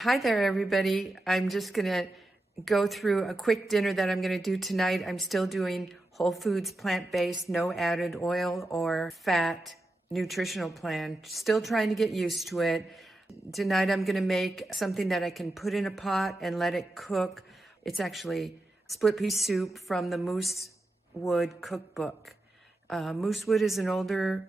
Hi there, everybody. I'm just going to go through a quick dinner that I'm going to do tonight. I'm still doing whole foods, plant-based, no added oil or fat nutritional plan. Still trying to get used to it. Tonight I'm going to make something that I can put in a pot and let it cook. It's actually split pea soup from the Moose Wood cookbook. Moose Wood is an older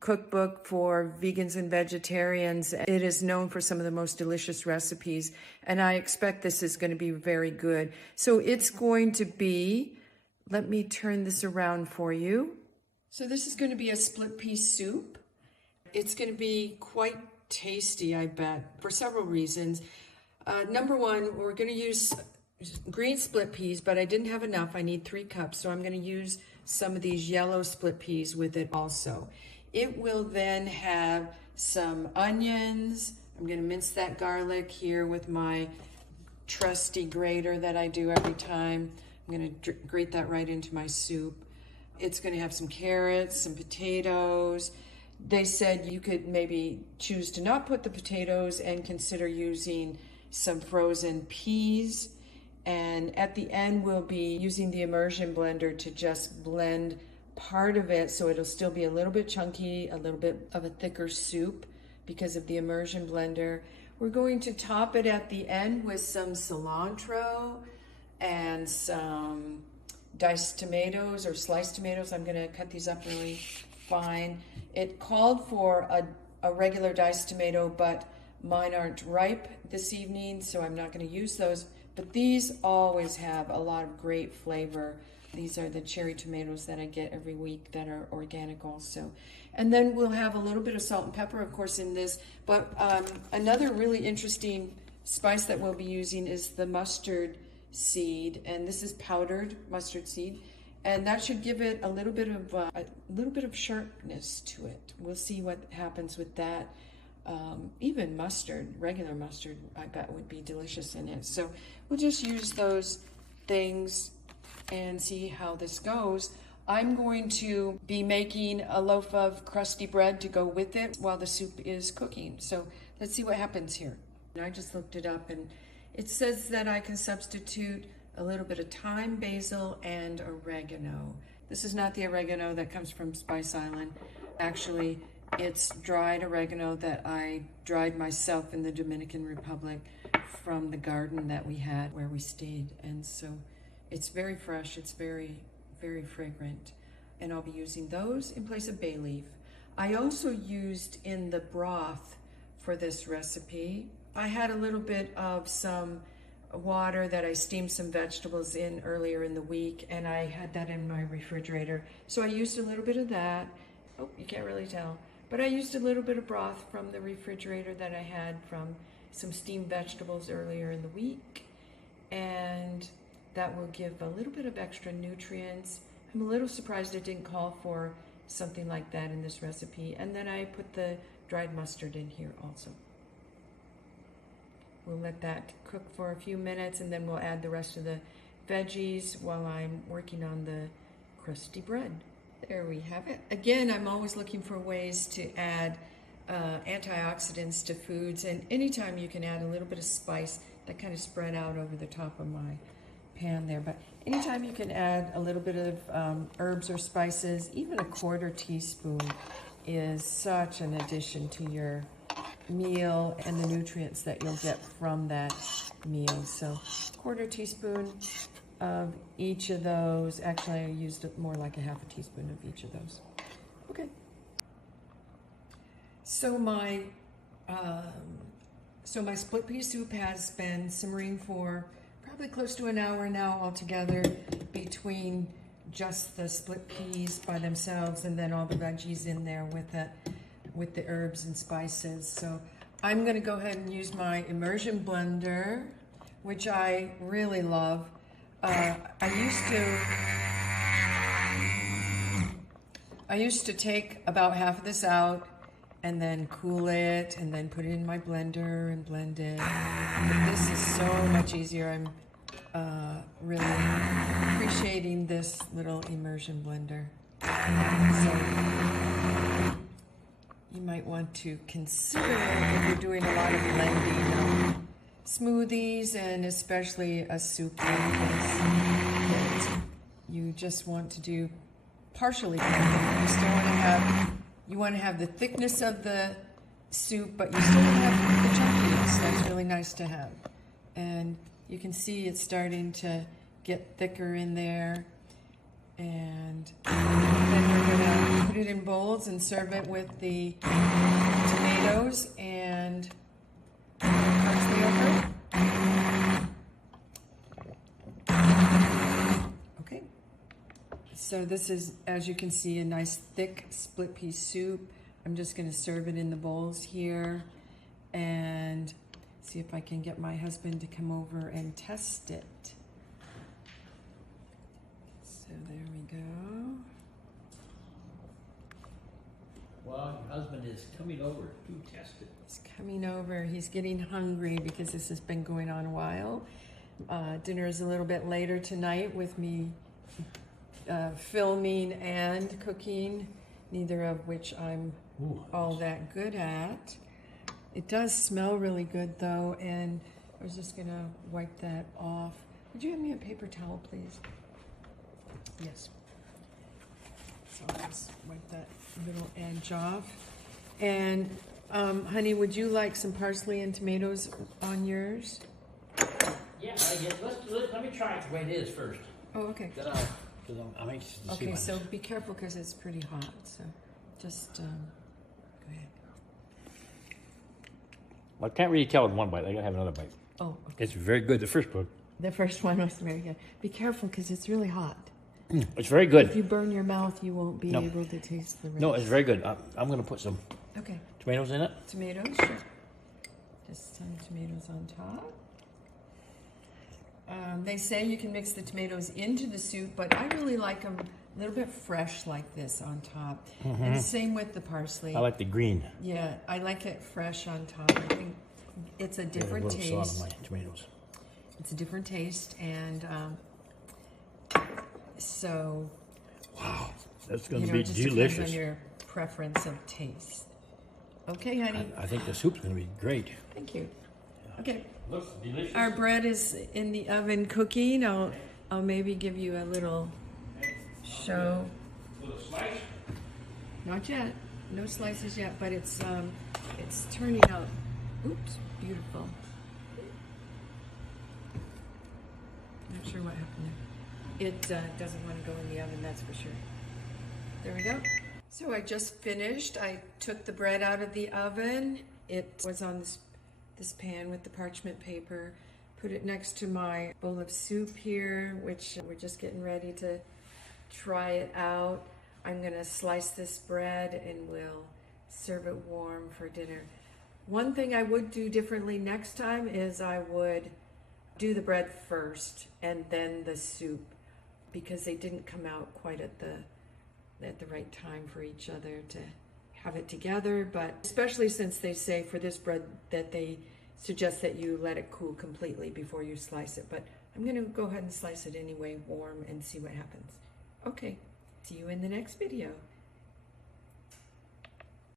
cookbook for vegans and vegetarians. It is known for some of the most delicious recipes, and I expect this is going to be very good. So it's going to be, let me turn this around for you. So this is going to be a split pea soup. It's going to be quite tasty, I bet, for several reasons. Number one, we're going to use green split peas, but I didn't have enough. I need 3 cups, so I'm going to use some of these yellow split peas with it also. It will then have some onions. I'm going to mince that garlic here with my trusty grater that I do every time. I'm going to grate that right into my soup. It's going to have some carrots, some potatoes. They said you could maybe choose to not put the potatoes and consider using some frozen peas. And at the end, we'll be using the immersion blender to just blend part of it so it'll still be a little bit chunky, a little bit of a thicker soup because of the immersion blender. We're going to top it at the end with some cilantro and some diced tomatoes or sliced tomatoes. I'm going to cut these up really fine. It called for a regular diced tomato, but mine aren't ripe this evening, so I'm not going to use those. But these always have a lot of great flavor. These are the cherry tomatoes that I get every week that are organic also. And then we'll have a little bit of salt and pepper, of course, in this. But another really interesting spice that we'll be using is the mustard seed. And this is powdered mustard seed. And that should give it a little bit of sharpness to it. We'll see what happens with that. Even mustard, regular mustard, I bet would be delicious in it. So we'll just use those things and see how this goes. I'm going to be making a loaf of crusty bread to go with it while the soup is cooking. So let's see what happens here. And I just looked it up and it says that I can substitute a little bit of thyme, basil, and oregano. This is not the oregano that comes from Spice Island. Actually, it's dried oregano that I dried myself in the Dominican Republic from the garden that we had where we stayed. And so it's very fresh, it's very, very fragrant. And I'll be using those in place of bay leaf. I also used in the broth for this recipe, I had a little bit of some water that I steamed some vegetables in earlier in the week, and I had that in my refrigerator. So I used a little bit of that. Oh, you can't really tell. But I used a little bit of broth from the refrigerator that I had from some steamed vegetables earlier in the week. And that will give a little bit of extra nutrients. I'm a little surprised it didn't call for something like that in this recipe. And then I put the dried mustard in here also. We'll let that cook for a few minutes and then we'll add the rest of the veggies while I'm working on the crusty bread. There we have it. Again, I'm always looking for ways to add antioxidants to foods, and anytime you can add a little bit of spice, that kind of spread out over the top of my pan there, but anytime you can add a little bit of herbs or spices, even a 1/4 teaspoon is such an addition to your meal and the nutrients that you'll get from that meal. So 1/4 teaspoon of each of those. Actually, I used more like a 1/2 teaspoon of each of those. Okay. So my split pea soup has been simmering for probably close to an hour now altogether, between just the split peas by themselves and then all the veggies in there with the herbs and spices. So I'm going to go ahead and use my immersion blender, which I really love. I used to take about half of this out and then cool it and then put it in my blender and blend it. But this is so much easier. I'm really appreciating this little immersion blender. So you might want to consider, if you're doing a lot of blending, smoothies and especially a soup because you just want to do partially plant. You still want to have the thickness of the soup, but you still want to have the chunkiness. That's really nice to have. And you can see it's starting to get thicker in there. And then we're going to put it in bowls and serve it with the tomatoes and parsley over. Okay. So this is, as you can see, a nice thick split pea soup. I'm just going to serve it in the bowls here and see if I can get my husband to come over and test it. So there we go. Well, your husband is coming over to test it. He's coming over. He's getting hungry because this has been going on a while. Dinner is a little bit later tonight with me filming and cooking, neither of which I'm all that good at. It does smell really good though, and I was just gonna wipe that off. Would you have me a paper towel, please? Yes. So I'll just wipe that little edge off. And honey, would you like some parsley and tomatoes on yours? Yeah, I guess. Let me try it the way it is first. Oh, okay. Because I'm anxious to see Okay, what so it is. be careful because it's pretty hot. So just go ahead. Well, I can't really tell in one bite. I gotta have another bite. Oh, okay. It's very good. The first one. The first one was very good. Be careful because it's really hot. It's very If good. you burn your mouth, you won't be No. able to taste the rest. No, it's very good. I'm gonna put some Okay, tomatoes in it. tomatoes, sure. Just some tomatoes on top. They say you can mix the tomatoes into the soup, but I really like them a little bit fresh like this on top. And the same with the parsley. I like the green. Yeah, I like it fresh on top. I think it's a different a little taste. salt on my tomatoes. It's a different taste, and so Wow, that's you gonna know, be it just depends delicious. on your preference of taste. Okay, honey. I think the soup's gonna be great. Thank you. Okay. Looks delicious. Our bread is in the oven cooking. I'll maybe give you a little show. With a slice? Not yet. No slices yet, but it's turning out. Oops, beautiful. Not sure what happened there. It doesn't want to go in the oven, that's for sure. There we go. So I just finished. I took the bread out of the oven. It was on this pan with the parchment paper. Put it next to my bowl of soup here, which we're just getting ready to try it out. I'm gonna slice this bread and we'll serve it warm for dinner. One thing I would do differently next time is I would do the bread first and then the soup, because they didn't come out quite at the right time for each other to have it together. But especially since they say for this bread that they suggest that you let it cool completely before you slice it. But I'm gonna go ahead and slice it anyway, warm, and see what happens. Okay, see you in the next video.